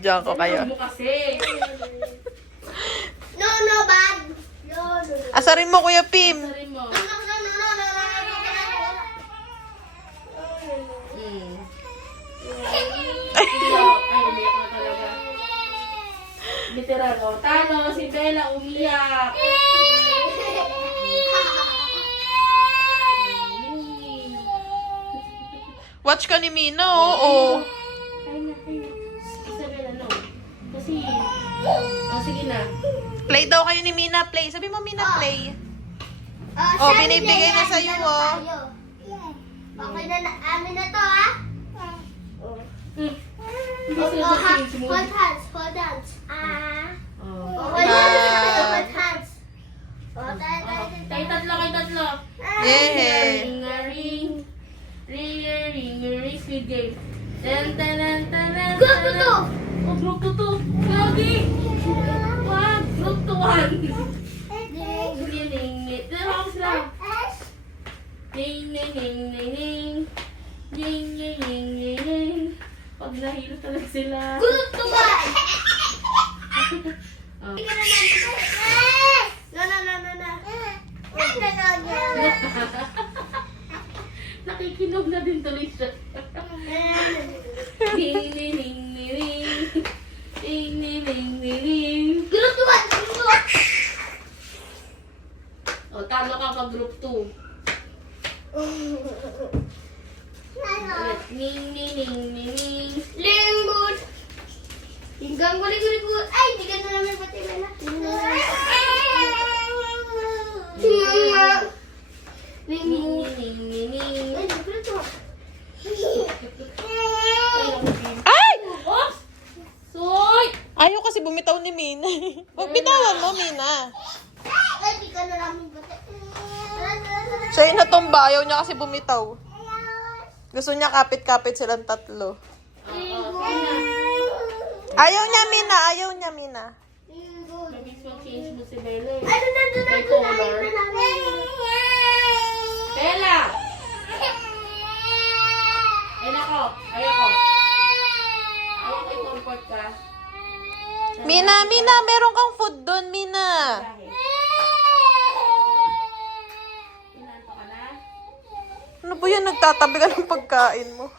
Diyan ko kayo. Huwag mo kasi. No, no, bad. No, no, no. Asarin mo, Kuya Pim. Sarin mo. No, no, no, no, no, no, no, Mm. Ay, umiyak na talaga. Literal, oh. Talo, si Bella umiyak. Watch ka ni Mina, oo. Ay na, ay na. Isabel, ano? Kasi, oh, sige na. Play daw kayo ni Mina, play. Sabi mo, Mina, play. Ah, Oh, sabi binibigay na sa'yo, laro oh. Okay na, na, amin na to, ha? Oh. Mm. Hindi Oh, oh, ha, hold hands, hold hands. Ah. Oh. Oh, hold hands, Ah. hold hands. Oh, tayo, tayo, Oh, tayo. tayo tatlo, kayo tatlo. Yay! Ring a ring. Ring a ring a ring. Squid game. Tan tan tan tan tan. Group to two. Oh, group. Lagi. Wag. Group to one. Ding, ding, ding, ding. Dalawa ako ding, ding. Ding, ding, ding, ding, ding. Pag nahilo talaga sila. Group to one. Oh. No, no, no. Nakikinog na din tuloy siya. Ding, ding. Group to one, group to one. O, talo ka pa group 2. Ulit. Ning, ning, ning, ning, ning. Lingkod. Hinggang gulig-gulig. Ay, hindi ka na naman pati na. Ning, ning, ning, ning, ning. Ay, group to one. Ay, naku, Pim. Ay! Oops! Soy! Ayaw kasi bumitaw ni Mina. Huwag bitawan mo, Mina. Ay, ka na namin pati. Siya yung natumba. Ayaw niya kasi bumitaw. Gusto niya kapit-kapit silang tatlo. Ayaw niya, Mina. Ayaw niya, Mina. Mabilis mag-change mo si Bella eh. Ay, doon na, doon na. color. Bella! Ay, nako. Ay, ako. Ay, ako i-comfort ka. Mina, Mina, meron kang food doon, Mina. Ano ba yan? Nagtatabi ka ng pagkain mo.